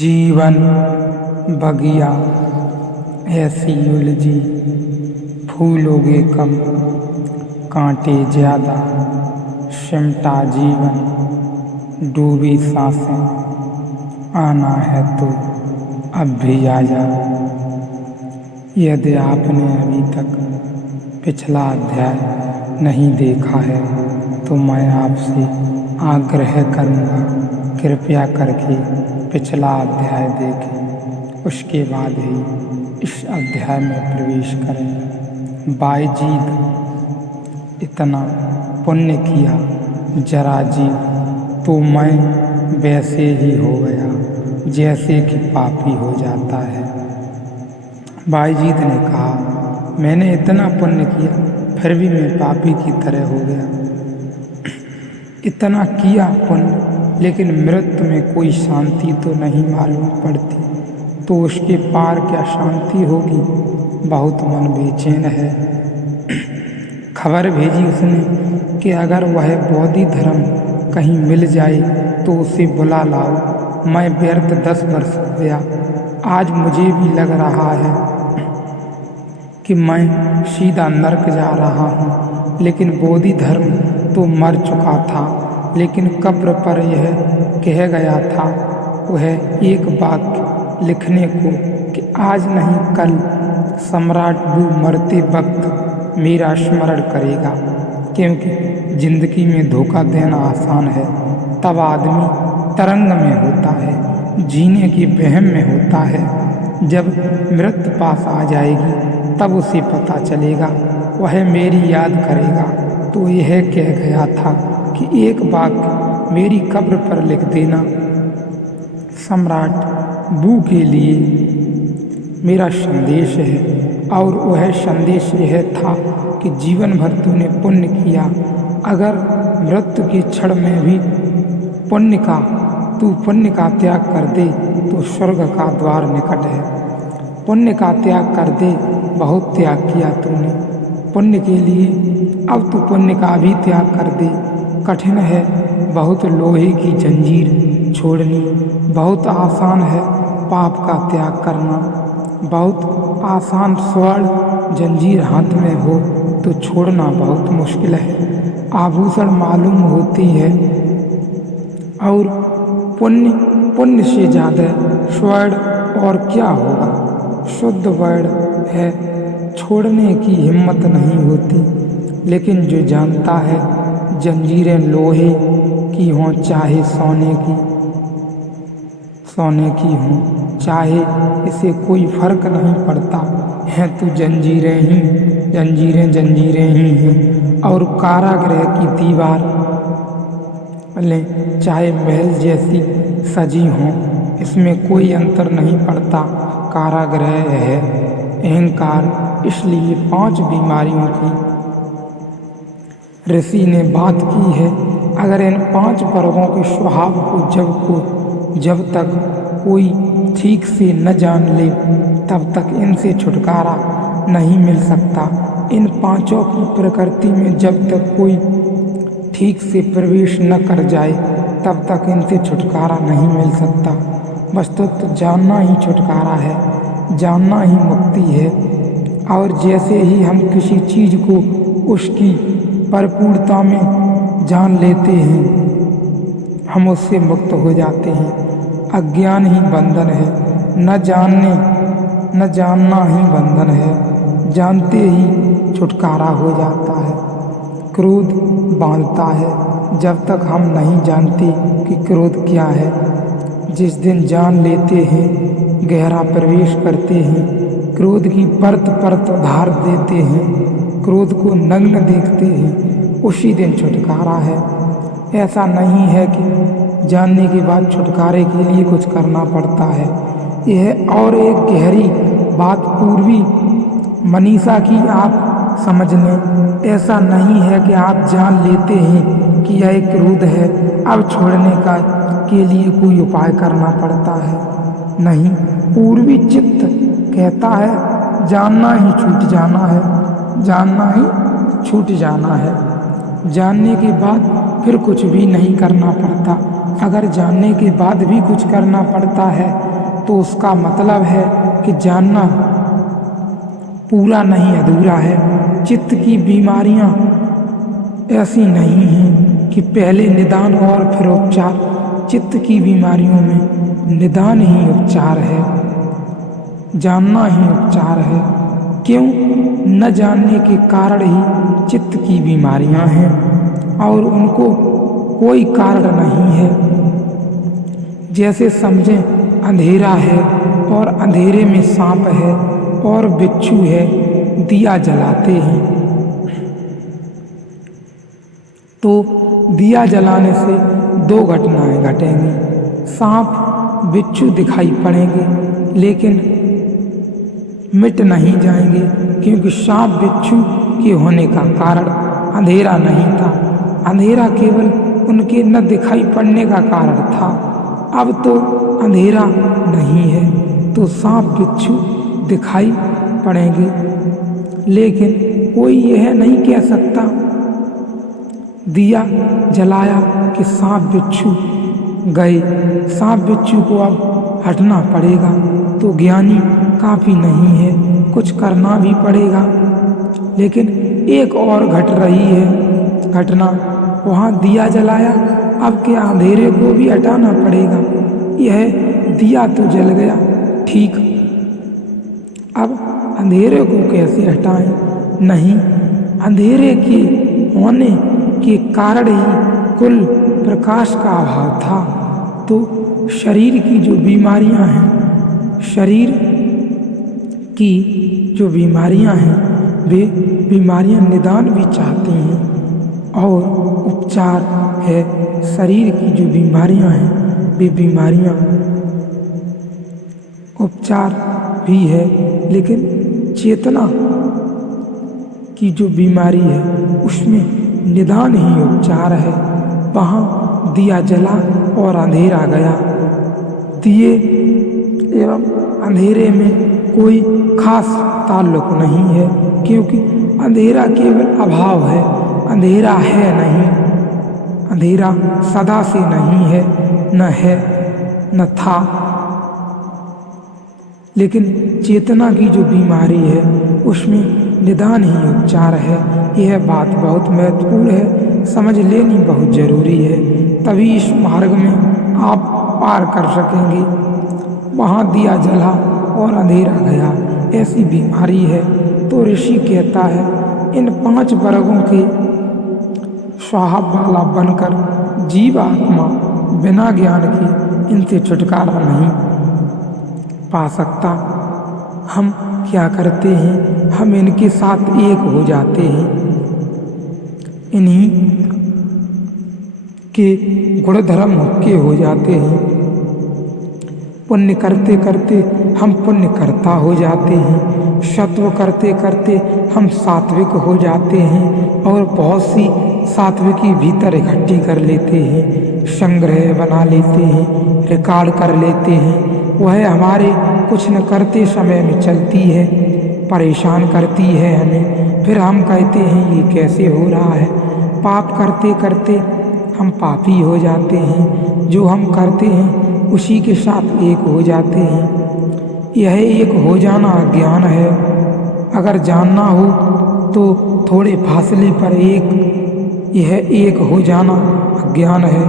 जीवन बगिया ऐसी उलझी, फूलोगे कम, कांटे ज्यादा, सिमटा जीवन, डूबी सांसें, आना है तो अब भी आजा। यदि आपने अभी तक पिछला अध्याय नहीं देखा है तो मैं आपसे आग्रह करूँगा, कृपया करके पिछला अध्याय देखें, उसके बाद ही इस अध्याय में प्रवेश करें। बायजीद, इतना पुण्य किया जरा जीव, तो मैं वैसे ही हो गया जैसे कि पापी हो जाता है। बायजीद ने कहा, मैंने इतना पुण्य किया फिर भी मैं पापी की तरह हो गया। इतना किया पुण्य लेकिन मृत्यु में कोई शांति तो नहीं मालूम पड़ती, तो उसके पार क्या शांति होगी। बहुत मन बेचैन है। खबर भेजी उसने कि अगर वह बौद्धि धर्म कहीं मिल जाए तो उसे बुला लाओ। मैं व्यर्थ 10 वर्ष हो गया। आज मुझे भी लग रहा है कि मैं सीधा नरक जा रहा हूँ, लेकिन बोधि धर्म तो मर चुका था। लेकिन कब्र पर यह कह गया था वह एक वाक्य लिखने को कि आज नहीं कल सम्राट बू मरते वक्त मेरा स्मरण करेगा, क्योंकि जिंदगी में धोखा देना आसान है, तब आदमी तरंग में होता है, जीने की वहम में होता है। जब मृत्यु पास आ जाएगी तब उसे पता चलेगा, वह मेरी याद करेगा। तो यह कह गया था कि एक वाक्य मेरी कब्र पर लिख देना, सम्राट बू के लिए मेरा संदेश है। और वह संदेश यह था कि जीवन भर तूने पुण्य किया, अगर मृत्यु के क्षण में भी तू पुण्य का त्याग कर दे तो स्वर्ग का द्वार निकट है। पुण्य का त्याग कर दे, बहुत त्याग किया तूने पुण्य के लिए, अब तू पुण्य का भी त्याग कर दे। कठिन है बहुत लोहे की जंजीर छोड़नी, बहुत आसान है पाप का त्याग करना। बहुत आसान स्वर्ण जंजीर हाथ में हो तो छोड़ना बहुत मुश्किल है। आभूषण मालूम होती है और पुण्य से ज़्यादा स्वर्ण और क्या होगा। शुद्ध वर्ण है, छोड़ने की हिम्मत नहीं होती। लेकिन जो जानता है जंजीरें लोहे की हों चाहे सोने की हों, चाहे इसे कोई फर्क नहीं पड़ता है, तो जंजीरें ही हैं। और कारागृह की दीवार चाहे महल जैसी सजी हों, इसमें कोई अंतर नहीं पड़ता, कारागृह है। अहंकार, इसलिए 5 बीमारियों की ऋषि ने बात की है। अगर इन 5 वर्गों के स्वभाव को जब तक कोई ठीक से न जान ले तब तक इनसे छुटकारा नहीं मिल सकता। इन 5 की प्रकृति में जब तक कोई ठीक से प्रवेश न कर जाए तब तक इनसे छुटकारा नहीं मिल सकता। वस्तुतः जानना ही छुटकारा है, जानना ही मुक्ति है। और जैसे ही हम किसी चीज़ को उसकी परिपूर्णता में जान लेते हैं, हम उससे मुक्त हो जाते हैं। अज्ञान ही बंधन है, न जानना ही बंधन है, जानते ही छुटकारा हो जाता है। क्रोध बांधता है जब तक हम नहीं जानते कि क्रोध क्या है। जिस दिन जान लेते हैं, गहरा प्रवेश करते हैं, क्रोध की परत उधार देते हैं, क्रोध को नग्न देखते हैं, उसी दिन छुटकारा है। ऐसा नहीं है कि जानने के बाद छुटकारे के लिए कुछ करना पड़ता है। यह और एक गहरी बात पूर्वी मनीषा की आप समझ लें। ऐसा नहीं है कि आप जान लेते हैं कि यह क्रोध है, अब छोड़ने के लिए कोई उपाय करना पड़ता है। नहीं, पूर्वी चित्त कहता है जानना ही छूट जाना है, जानना ही छूट जाना है। जानने के बाद फिर कुछ भी नहीं करना पड़ता। अगर जानने के बाद भी कुछ करना पड़ता है तो उसका मतलब है कि जानना पूरा नहीं अधूरा है। चित्त की बीमारियां ऐसी नहीं हैं कि पहले निदान और फिर उपचार। चित्त की बीमारियों में निदान ही उपचार है, जानना ही उपचार है। क्यों? न जानने के कारण ही चित्त की बीमारियां हैं और उनको कोई कारण नहीं है। जैसे समझें अंधेरा है और अंधेरे में सांप है और बिच्छू है, दिया जलाते हैं तो दिया जलाने से दो घटनाएं घटेंगी। सांप बिच्छू दिखाई पड़ेंगे लेकिन मिट नहीं जाएंगे, क्योंकि सांप बिच्छू के होने का कारण अंधेरा नहीं था। अंधेरा केवल उनके न दिखाई पड़ने का कारण था। अब तो अंधेरा नहीं है तो सांप बिच्छू दिखाई पड़ेंगे, लेकिन कोई यह नहीं कह सकता दिया जलाया कि सांप बिच्छू गए। सांप बिच्छू को अब हटना पड़ेगा तो ज्ञानी काफ़ी नहीं है, कुछ करना भी पड़ेगा। लेकिन एक और घट रही है घटना, वहाँ दिया जलाया, अब क्या अंधेरे को भी हटाना पड़ेगा। यह दिया तो जल गया ठीक, अब अंधेरे को कैसे हटाएं? नहीं, अंधेरे के होने के कारण ही कुल प्रकाश का अभाव था। तो शरीर की जो बीमारियां हैं, शरीर की जो बीमारियां हैं, वे बीमारियां निदान भी चाहती हैं और उपचार है। शरीर की जो बीमारियां हैं वे बीमारियां उपचार भी है, लेकिन चेतना की जो बीमारी है उसमें निदान ही उपचार है। वहाँ दिया जला और अंधेरा गया। दिए एवं अंधेरे में कोई खास ताल्लुक नहीं है, क्योंकि अंधेरा केवल अभाव है, अंधेरा है नहीं। अंधेरा सदा से नहीं है, न है न था। लेकिन चेतना की जो बीमारी है उसमें निदान ही उपचार है। यह बात बहुत महत्वपूर्ण है, समझ लेनी बहुत ज़रूरी है, तभी इस मार्ग में आप पार कर सकेंगे। वहाँ दिया जला और अंधेरा गया, ऐसी बीमारी है। तो ऋषि कहता है इन 5 वर्गों के स्वभाव वाला बनकर जीवात्मा बिना ज्ञान के इनसे छुटकारा नहीं पा सकता। हम क्या करते हैं? हम इनके साथ एक हो जाते हैं, इन्हीं के गुण धर्म मुक्के हो जाते हैं। पुण्य करते करते हम पुण्य करता हो जाते हैं, सत्व करते करते हम सात्विक हो जाते हैं और बहुत सी सात्विकी भीतर इकट्ठी कर लेते हैं, संग्रह बना लेते हैं, रिकॉर्ड कर लेते हैं। वह हमारे कुछ न करते समय में चलती है, परेशान करती है हमें। फिर हम कहते हैं ये कैसे हो रहा है। पाप करते करते हम पापी हो जाते हैं, जो हम करते हैं उसी के साथ एक हो जाते हैं। यह एक हो जाना अज्ञान है। अगर जानना हो तो थोड़े फासले पर यह एक हो जाना अज्ञान है।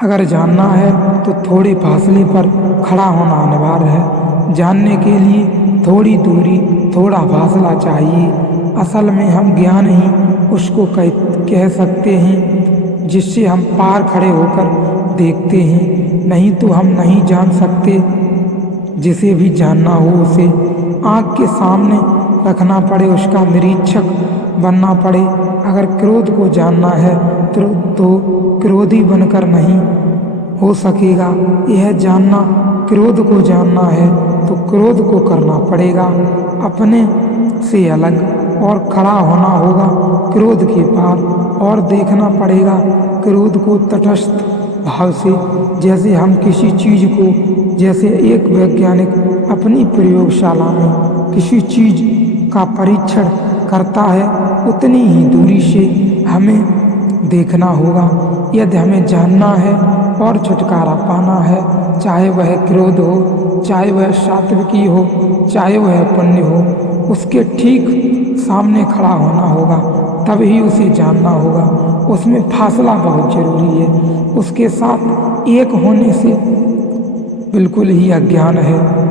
अगर जानना है तो थोड़े फासले पर खड़ा होना अनिवार्य है। जानने के लिए थोड़ी दूरी, थोड़ा फासला चाहिए। असल में हम ज्ञान ही उसको कह सकते हैं जिससे हम पार खड़े होकर देखते हैं, नहीं तो हम नहीं जान सकते। जिसे भी जानना हो उसे आँख के सामने रखना पड़े, उसका निरीक्षक बनना पड़े। अगर क्रोध को जानना है तो क्रोधी बनकर नहीं हो सकेगा। यह जानना, क्रोध को जानना है तो क्रोध को करना पड़ेगा, अपने से अलग और खड़ा होना होगा क्रोध के पार, और देखना पड़ेगा क्रोध को तटस्थ भाव से। जैसे हम किसी चीज़ को, जैसे एक वैज्ञानिक अपनी प्रयोगशाला में किसी चीज़ का परीक्षण करता है, उतनी ही दूरी से हमें देखना होगा। यदि हमें जानना है और छुटकारा पाना है, चाहे वह क्रोध हो, चाहे वह सात्विकी हो, चाहे वह पुण्य हो, उसके ठीक सामने खड़ा होना होगा, तभी उसे जानना होगा। उसमें फासला बहुत जरूरी है। उसके साथ एक होने से बिल्कुल ही अज्ञान है।